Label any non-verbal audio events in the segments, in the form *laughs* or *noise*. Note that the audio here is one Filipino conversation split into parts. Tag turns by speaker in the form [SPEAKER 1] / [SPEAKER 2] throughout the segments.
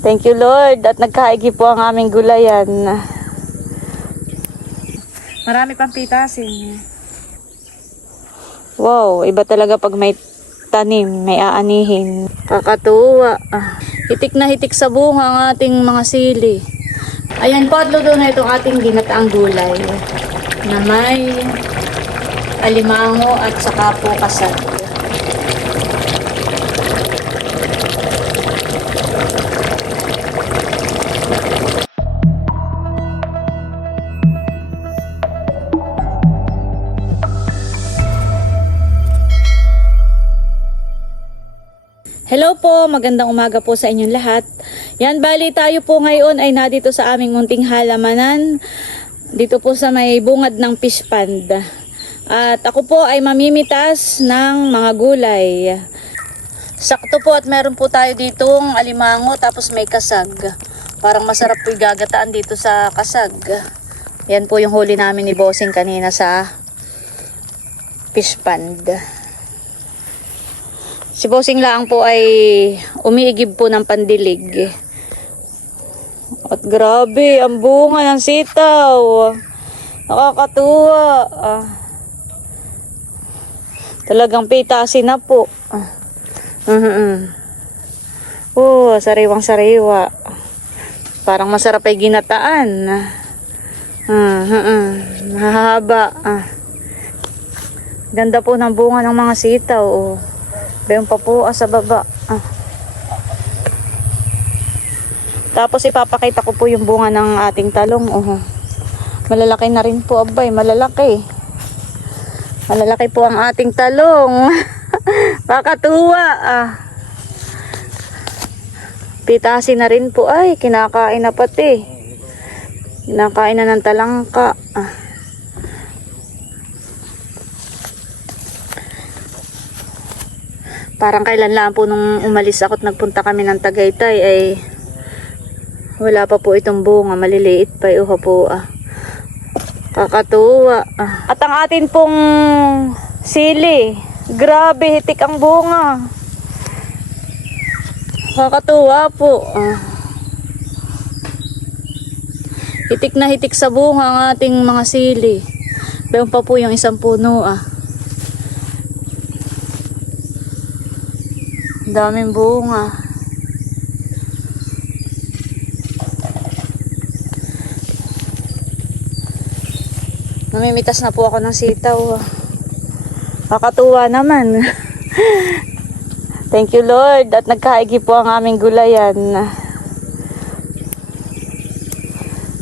[SPEAKER 1] Thank you Lord at nagkaigi po ang aming gulayan. Marami pang pitasin. Wow, iba talaga pag may tanim, may aanihin. Kakatuwa. Hitik na hitik sa bunga ang ating mga sili. Ayan po at luto na itong ating ginataang gulay na may alimango at saka po kasad. Hello po, magandang umaga po sa inyong lahat. Yan, bali tayo po ngayon ay nadito sa aming munting halamanan. Dito po sa may bungad ng fish. At ako po ay mamimitas ng mga gulay. Sakto po at meron po tayo ditong alimango tapos may kasag. Parang masarap po gagataan dito sa kasag. Yan po yung huli namin ni Bossing kanina sa fish pond. Si Bossing Laang po ay umiigib po ng pandilig. At grabe, ang bunga ng sitaw. Nakakatuwa. Ah. Talagang pitasin na po. Ah. Mhm. Oh, sariwang sariwa. Parang masarap ay ginataan. Ah, mhm. Mahaba. Ah. Ganda po ng bunga ng mga sitaw. Oh. Bayong pa po ah, sa baba. Ah. Tapos ipapakita ko po yung bunga ng ating talong. Oh. Malalaki na rin po, abay. Malalaki. Malalaki po ang ating talong. *laughs* Kakatuwa. Ah. Pitasin na rin po. Ay, kinakain na pati. Kinakain na ng talangka. Ah. Parang kailan lang po nung umalis ako at nagpunta kami ng Tagaytay ay wala pa po itong bunga. Maliliit pa. Uha po ah. Kakatuwa. Ah. At ang atin pong sili. Grabe, hitik ang bunga. Kakatuwa po. Ah. Hitik na hitik sa bunga ang ating mga sili. Bayon pa po yung isang puno ah. Daming bunga. Namimitas na po ako ng sitaw. Kakatuwa naman. *laughs* Thank you Lord at nagkaigi po ang aming gulayan.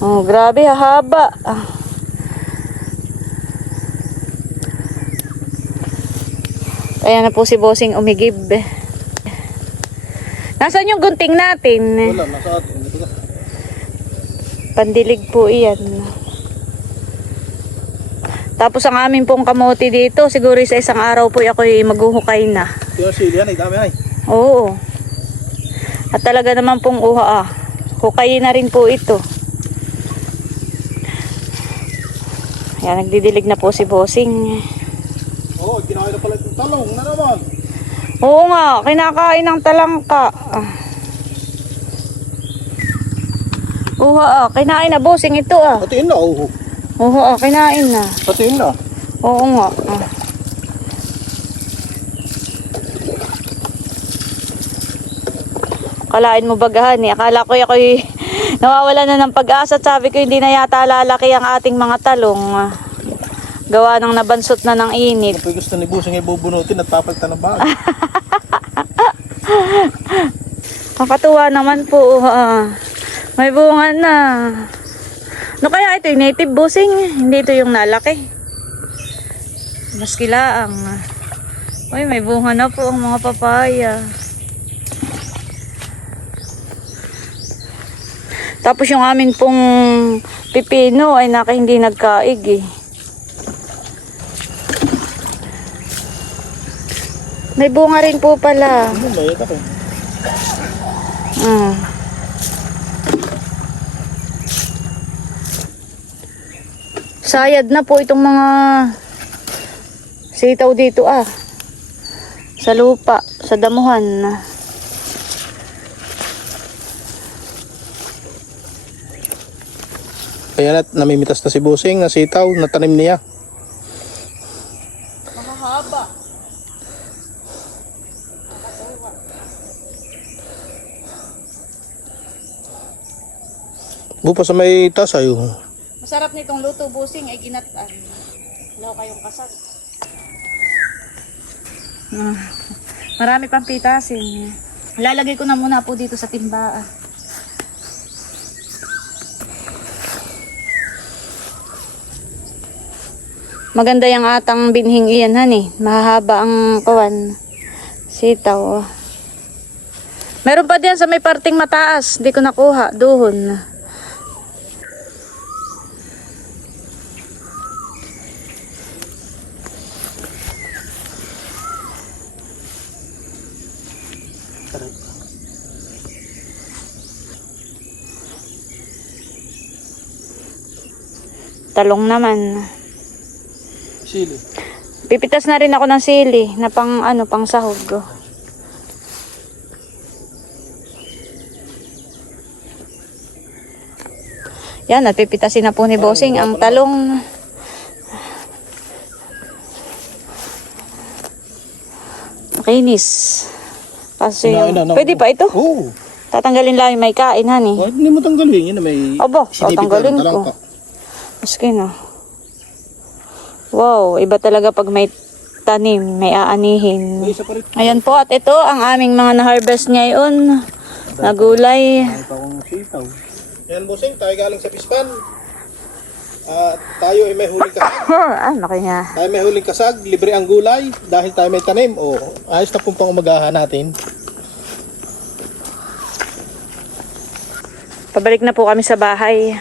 [SPEAKER 1] Oh, grabe haba. Ah. Ayan na po si Bossing umigib. Nasaan yung gunting natin?
[SPEAKER 2] Wala, nasa atin. Ito ka.
[SPEAKER 1] Pandilig po iyan. Tapos ang amin pong kamote dito, siguro sa isang araw po ako maghuhukay na.
[SPEAKER 2] Yung sili yan, ay dami ay.
[SPEAKER 1] Oo. At talaga naman pong uha ah. Hukayin na rin po ito. Yan, nagdidilig na po si Bossing.
[SPEAKER 2] Oo, oh, kinain na pala itong talong na naman.
[SPEAKER 1] Oo nga, kinakain ng talangka. Uha ah, kinain na Bossing ito ah.
[SPEAKER 2] Patiin na, oo.
[SPEAKER 1] Uha ah, kinain na.
[SPEAKER 2] Patiin na.
[SPEAKER 1] Oo nga. Ah. Kalain mo bagahan eh. Akala ko ako'y *laughs* nawawala na ng pag-asa sabi ko hindi na yata lalaki ang ating mga talong. Gawa ng nabansot na ng init.
[SPEAKER 2] Kapag gusto ni Busing ay bubunutin at papagtan ng bago. *laughs*
[SPEAKER 1] Kakatuwa naman po. ah. May bunga na. No kaya ito yung native busing. Hindi ito yung nalaki. Mas kilaang. Uy, may bunga na po ang mga papaya. Tapos yung amin pong pipino ay naka hindi nagkaig eh. May bunga rin po pala.
[SPEAKER 2] Ano ba?
[SPEAKER 1] Mm. Sayad na po itong mga sitaw dito ah. Sa lupa, sa damuhan na. Ah.
[SPEAKER 2] Ayan at namimitas na si Busing na sitaw na tanim niya.
[SPEAKER 1] Mahaba.
[SPEAKER 2] Bupa sa may tasay. oh.
[SPEAKER 1] Masarap nitong luto busing ay ginatan. Wala kayong kasal. Ah, marami pang pitasin. Lalagay ko na muna po dito sa timba. ah. Maganda yung atang binhing iyan, hani. Mahahaba ang kawan. Sitaw. oh. Meron pa diyan sa may parting mataas. Di ko nakuha. Doon. Talong naman.
[SPEAKER 2] Sili.
[SPEAKER 1] Pipitas na rin ako ng sili na pang ano, pang sahog. Yan, at pipitasin na po ni Bossing ang talong. Makinis. Kasi
[SPEAKER 2] Kinain na, no?
[SPEAKER 1] pwede pa ito.
[SPEAKER 2] Oo.
[SPEAKER 1] Tatanggalin lang yung may kain, honey.
[SPEAKER 2] Oh, hindi mo tanggalin. Yan may sinipit
[SPEAKER 1] tatanggalin ko. Maski na. Wow, iba talaga pag may tanim, may aanihin. Ayan po, at ito ang aming mga na-harvest ngayon na gulay.
[SPEAKER 2] Yan Busing, tayo galing sa pispan. Ah, tayo ay may huling kasag.
[SPEAKER 1] ah, laki niya.
[SPEAKER 2] Tayo may huling kasag, libre ang gulay dahil tayo may tanim. O, ayos na pong pang umagahan natin.
[SPEAKER 1] Pabalik na po kami sa bahay.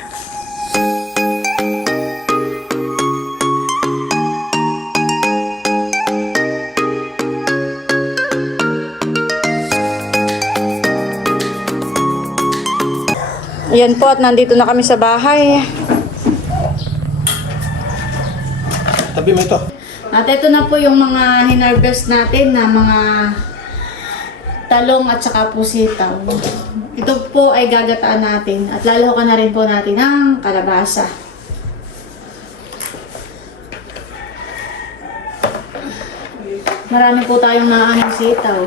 [SPEAKER 1] Ayan po at nandito na kami sa bahay.
[SPEAKER 2] Tabi mo ito.
[SPEAKER 1] At ito na po yung mga hinarvest natin na mga talong at saka po sitaw. Ito po ay gagataan natin at lalahukan na rin po natin ang kalabasa. Marami po tayong naaning sitaw.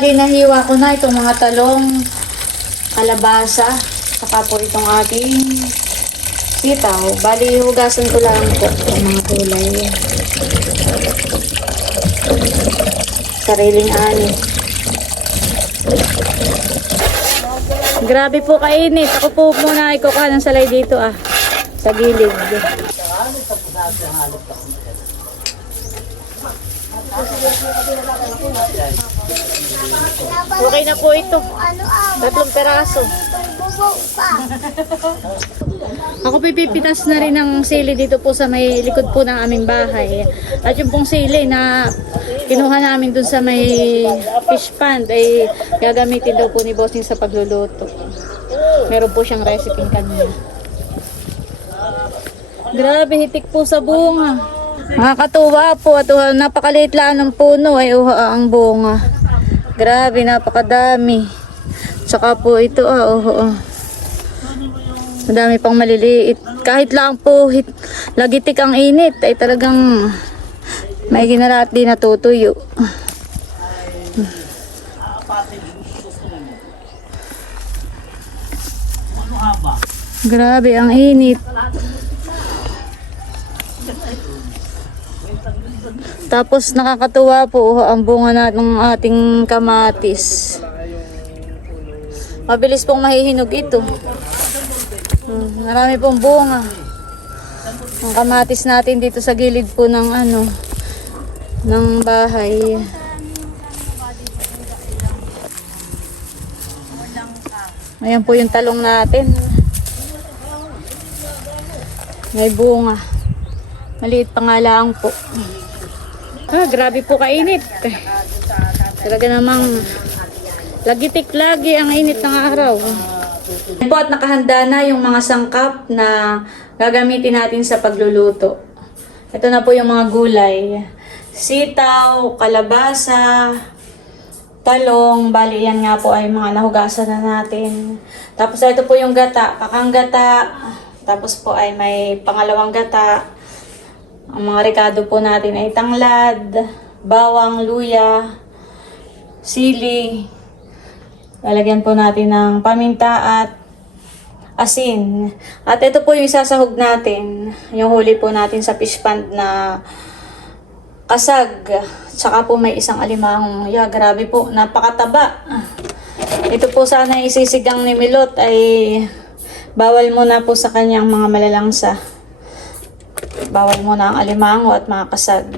[SPEAKER 1] Bali nahiwa ko na itong mga talong, kalabasa, saka po itong ating sitaw. Bali hugasan ko lang po ang mga kulay. Sariling ani. Grabe po kainit. Ako po muna ay kukuha ng salay dito ah. Sa gilid. Okay na po ito. Tatlong peraso. *laughs* Ako pipipitas na rin ng sili dito po sa may likod po ng aming bahay. At yung pong sili na kinuha namin dun sa may fish pond ay gagamitin daw po ni Bossing sa pagluluto. Meron po siyang recipe kanina. Grabe, hitik po sa bunga. Nakakatuwa po at uh, napakaliit lang ng puno ay uh, ang bunga. Grabe, napakadami. Tsaka po ito ah, oo. Uh, Madami pang maliliit. Kahit lang po hit, lagitik ang init ay talagang may ginala at di natutuyo. Grabe ang init. Tapos nakakatuwa po ang bunga na ng ating kamatis. Mabilis pong mahihinog ito. Hmm, marami pong bunga. Ang kamatis natin dito sa gilid po ng ano ng bahay. Ayan po yung talong natin. May bunga. Maliit pa nga lang po. Ah, grabe po kainit. Talaga namang lagitik lagi ang init ng araw. Po at nakahanda na yung mga sangkap na gagamitin natin sa pagluluto. Ito na po yung mga gulay. Sitaw, kalabasa, talong, bali yan nga po ay mga nahugasan na natin. Tapos ito po yung gata, kakang gata. Tapos po ay may pangalawang gata. Ang mga rekado po natin ay tanglad, bawang, luya, sili. Lalagyan po natin ng paminta at asin. At ito po yung isasahog natin. Yung huli po natin sa fish pond na kasag. Tsaka po may isang alimahong. Yeah, grabe po. Napakataba. Ito po sana isisigang ni Milot ay bawal muna po sa kanyang mga malalangsa. Bawal muna ang alimango at mga kasag.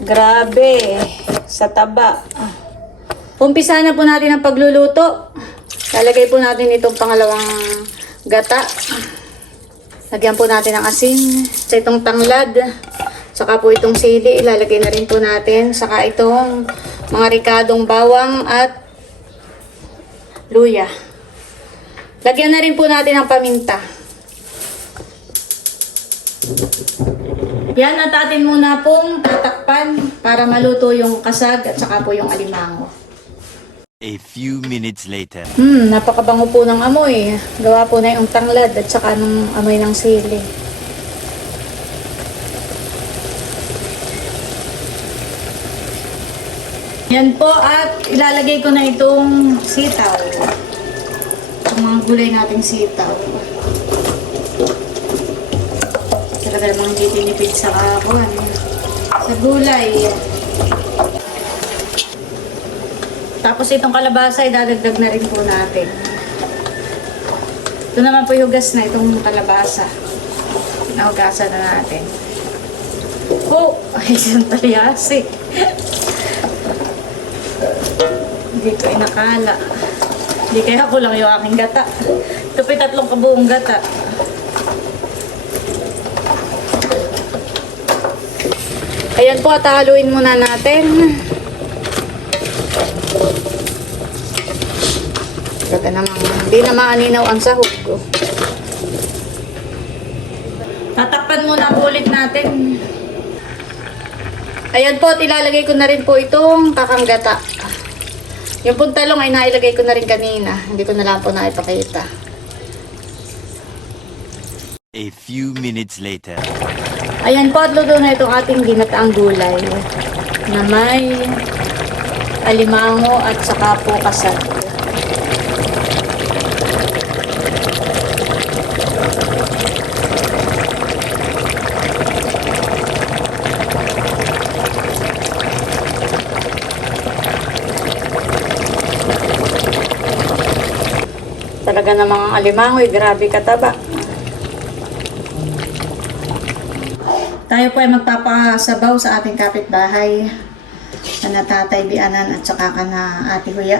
[SPEAKER 1] Grabe. Sa taba. Umpisa na po natin ang pagluluto. Lalagay po natin itong pangalawang gata. Lagyan po natin ng asin. Sa itong tanglad. Saka po itong sili. Ilalagay na rin po natin. Saka itong mga rikadong bawang at luya. Lagyan na rin po natin ng paminta. Yan at atin muna pong tatakpan para maluto yung kasag at saka po yung alimango.
[SPEAKER 3] A few minutes later.
[SPEAKER 1] Hmm, napakabango po ng amoy. Gawa po na yung tanglad at saka ng amoy ng sili. Yan po at ilalagay ko na itong sitaw. Ang mga gulay nating sitaw. Talaga namang hindi tinipid sa kakuan. Sa gulay. Tapos itong kalabasa, idadagdag na rin po natin. Ito naman po yung na itong kalabasa. Nahugasan na natin. Oh! *laughs* Ay, isang talyasi. Hindi ko inakala. Hindi kaya ako lang yung aking gata. Ito yung tatlong kabuong gata. Ayan po, at haluin muna natin. Talaga namang hindi na maaninaw ang sahog ko. Tatakpan muna po ulit natin. Ayan po, at ilalagay ko na rin po itong kakanggata. Yung pong talong ay nailagay ko na rin kanina. Hindi ko na lang po naipakita.
[SPEAKER 3] A few minutes later.
[SPEAKER 1] Ayan po, at luto na itong ating ginataang gulay na may alimango at saka po kasag. Talaga namang ang alimango, eh, grabe kataba. Tayo po ay magpapasabaw sa ating kapitbahay na natatay bianan at saka ka na ate Huya.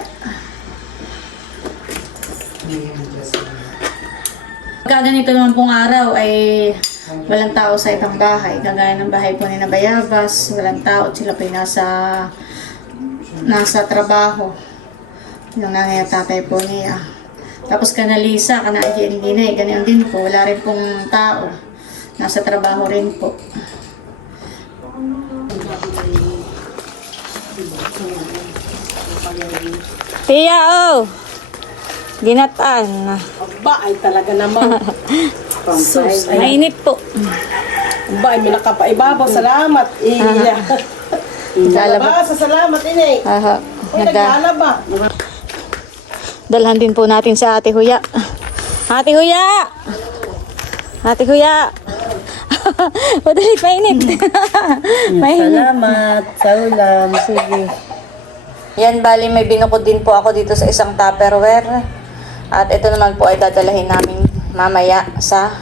[SPEAKER 1] Pagka ganito naman pong araw ay walang tao sa ibang bahay. Kagaya ng bahay po ni Nabayabas, walang tao at sila po nasa, nasa trabaho. Yung nanay at tatay po niya. Tapos ka na Lisa, ka na Angelina, ganyan din po. Wala rin pong tao. Nasa trabaho rin po. Tia, oh! Ginataan.
[SPEAKER 4] Ba, ay talaga naman. *laughs*
[SPEAKER 1] Sus, mainit po.
[SPEAKER 4] ba, ay may nakapaibabaw. Salamat. Iya. *laughs*
[SPEAKER 1] Lalaba.
[SPEAKER 4] Sa salamat, inay.
[SPEAKER 1] Aha.
[SPEAKER 4] Uy, naglalaba.
[SPEAKER 1] Dalhan din po natin sa Ate Huya. Ate Huya! Ate Huya! *laughs* Madali, mainit. *laughs* mainit.
[SPEAKER 4] Salamat. Sa ulam. Sige.
[SPEAKER 1] Yan, bali may binukod din po ako dito sa isang tupperware. At ito naman po ay dadalahin namin mamaya sa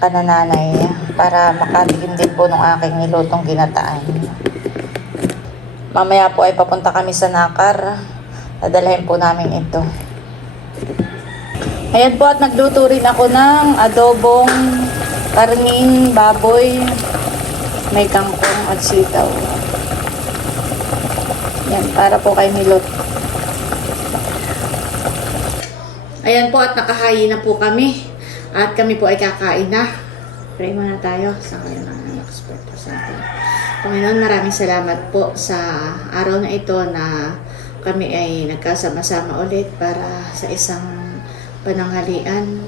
[SPEAKER 1] kanananay para makatikim din po ng aking nilutong ginataan. Mamaya po ay papunta kami sa Nakar. Dadalhin po namin ito. Ayan po at nagluto rin ako ng adobong karning baboy. May kangkong at sitaw. Yan, para po kay Milot. Ayan po at nakahayi na po kami. At kami po ay kakain na. Pray muna tayo sa kanya ng Espiritu Santo. Panginoon, maraming salamat po sa araw na ito na kami ay nagkasama-sama ulit para sa isang pananghalian.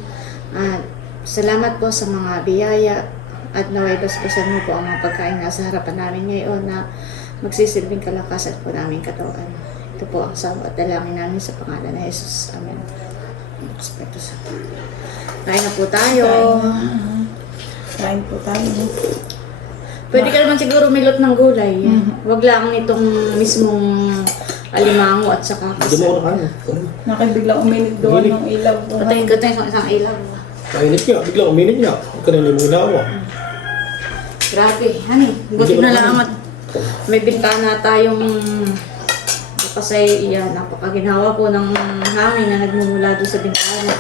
[SPEAKER 1] At salamat po sa mga biyaya at naway basbasan mo po ang mga pagkain na sa harapan namin ngayon na magsisilbing kalakasan po namin katawan. Ito po ang sawa at dalangin namin sa pangalan ng Jesus. Amen. Espiritu Santo. Kain na po tayo.
[SPEAKER 4] Kain po tayo.
[SPEAKER 1] Pwede ka naman siguro milot ng gulay. Wag lang nitong mismong alimango at saka
[SPEAKER 2] Hindi mo ako nakain.
[SPEAKER 4] Nakibiglang uminig doon ng ilaw.
[SPEAKER 1] Patayin ko tayo sa isang ilaw.
[SPEAKER 2] Mainit nga, biglang uminit nga. Kanina mo na ako.
[SPEAKER 1] Grabe, honey. Buti na lang at may bintana tayong kasi yan, napakaginawa po ng hangin na nagmumula doon sa bintana.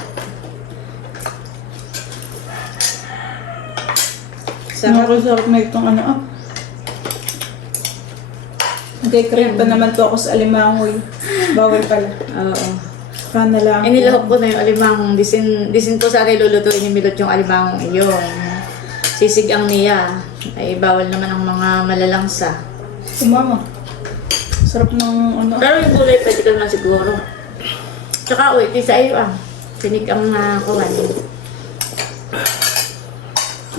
[SPEAKER 1] Sarap.
[SPEAKER 4] Nakakasarap na itong ano ah. Okay, crave pa naman to ako sa alimangoy. Bawal pala.
[SPEAKER 1] Oo.
[SPEAKER 4] Kana lang.
[SPEAKER 1] Inilahok ko na yung alimangong. Disin, disin po sa akin lulutuin yung milot yung alimangong iyon. Sisig ang niya. Ay bawal naman ang mga malalangsa.
[SPEAKER 4] Sumama. Sarap ng ano.
[SPEAKER 1] Pero yung gulay pwede ka naman siguro. Tsaka uy, di sa iyo ah. Sinig ang nakakuhan.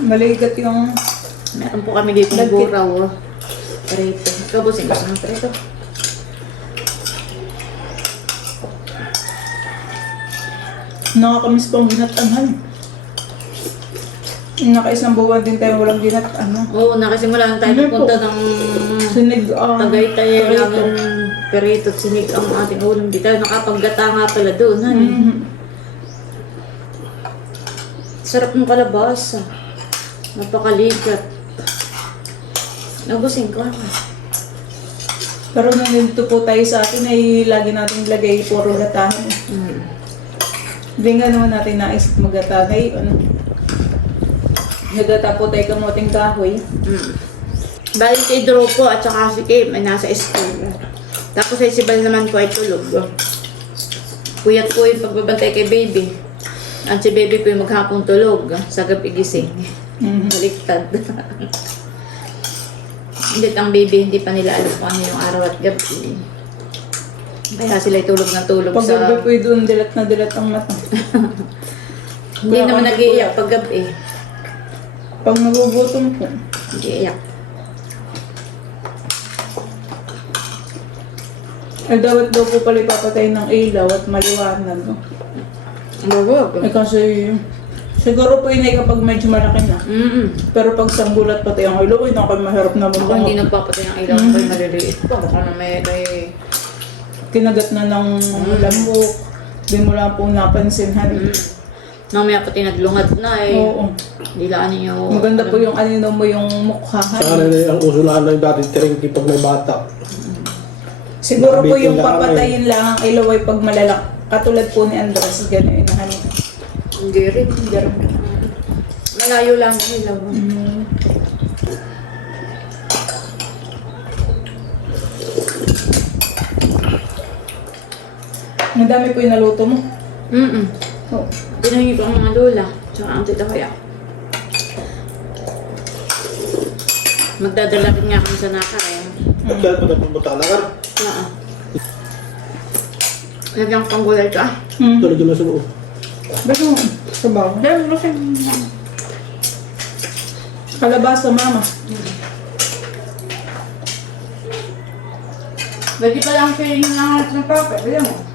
[SPEAKER 4] Maligat yung
[SPEAKER 1] Meron po kami dito ng buraw. oh. Preto. Ikaw busing gusto ng preto.
[SPEAKER 4] Nakakamiss pang ginatangan. Nakaisang buwan din tayo walang ginat, ano.
[SPEAKER 1] Oo, nakasimula na tayo
[SPEAKER 4] Hindi po.
[SPEAKER 1] punta ng
[SPEAKER 4] Sinig, um,
[SPEAKER 1] Tagaytay
[SPEAKER 4] Tagaytay.
[SPEAKER 1] lang perito at sinig ang ating ulam. Di tayo nakapaggata nga pala doon. Hani.
[SPEAKER 4] Mhm.
[SPEAKER 1] Sarap ng kalabasa. Napakaligat. Nabusing ko.
[SPEAKER 4] Pero nandito po tayo sa atin ay lagi natin lagay puro gatahan.
[SPEAKER 1] Mm.
[SPEAKER 4] Hindi nga naman natin naisip magatagay. Ano? Nagata po tayo kamuting kahoy.
[SPEAKER 1] Mm. Bali kay Drew po at saka si Kim ay nasa school. Tapos ay si Bal naman po ay tulog. Puyat po yung pagbabantay kay baby. At si baby po yung maghapong tulog sa gabi gising.
[SPEAKER 4] Mhm.
[SPEAKER 1] Baliktad. Hindi ang baby, hindi pa nila alam kung ano yung araw at gabi. Kaya sila tulog na tulog
[SPEAKER 4] Pag
[SPEAKER 1] sa...
[SPEAKER 4] gabi po doon, dilat na dilat ang mata. *laughs*
[SPEAKER 1] Hindi naman nag-iiyak pag gabi.
[SPEAKER 4] Pag nagugutom po,
[SPEAKER 1] Nag-iiyak.
[SPEAKER 4] ay dapat daw po pala ipapatay ng ilaw at maliwanag. No?
[SPEAKER 1] Mabog.
[SPEAKER 4] Eh kasi, siguro po yun ay kapag medyo malaki na.
[SPEAKER 1] Mm-mm.
[SPEAKER 4] Pero pag sanggulat pati ang ilaw, ay naku, mahirap naman
[SPEAKER 1] Ako hindi nagpapatay ng ilaw ko maliliit pa. Baka na may kay...
[SPEAKER 4] Kinagat na ng lambok. Di mo lang po napansin, honey.
[SPEAKER 1] Mm. Mamaya pati naglungat na eh.
[SPEAKER 4] Oo.
[SPEAKER 1] Dilaan niyo.
[SPEAKER 4] Maganda po yung anino mo yung mukha,
[SPEAKER 2] Sa
[SPEAKER 4] honey.
[SPEAKER 2] kanina ang uso lang ng dati tiringki pag may bata.
[SPEAKER 4] Siguro po yung
[SPEAKER 2] Nabitin lang
[SPEAKER 4] papatayin lang ang ilaw ay pag malalak. Katulad po ni Andres, gano'n na honey.
[SPEAKER 1] Hindi rin.
[SPEAKER 4] Hindi rin.
[SPEAKER 1] Malayo lang ang ilaw.
[SPEAKER 4] Mm. Ang dami po yung naluto mo.
[SPEAKER 1] Mm-mm.
[SPEAKER 4] Oh.
[SPEAKER 1] Pinahingi ko ang mga lola. Tsaka ang tita kaya. Magdadala rin nga kami sa nakaya.
[SPEAKER 2] At kaya pa ka na ka.
[SPEAKER 1] Oo. Lagyan ko pang gulay ka.
[SPEAKER 4] Hmm.
[SPEAKER 2] Tulad yung nasa loob.
[SPEAKER 4] Bago, sabaw.
[SPEAKER 1] Dahil mo kasi.
[SPEAKER 4] Kalabasa, mama.
[SPEAKER 1] Pwede pa lang kayo yung nangalat ng papa. Alam mo.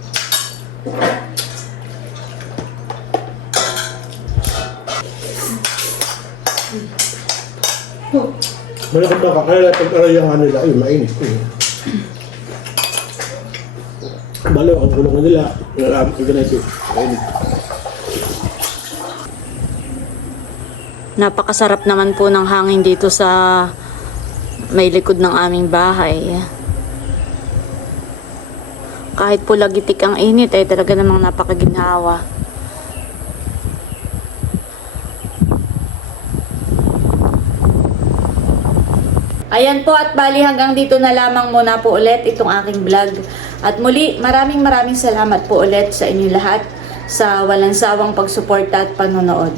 [SPEAKER 2] Malakot na ka. Kaya pag aray ang nila, ay mainit. Balo, ang kulong nila. Nagamit ko ganito. Mainit.
[SPEAKER 1] Napakasarap naman po ng hangin dito sa may likod ng aming bahay. Kahit po lagitik ang init ay eh, talaga namang napakaginhawa. Ayan po at bali hanggang dito na lamang muna po ulit itong aking vlog. At muli maraming maraming salamat po ulit sa inyo lahat sa walang sawang pagsuporta at panonood.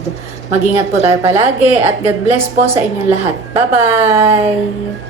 [SPEAKER 1] Magingat po tayo palagi at God bless po sa inyong lahat. Bye-bye!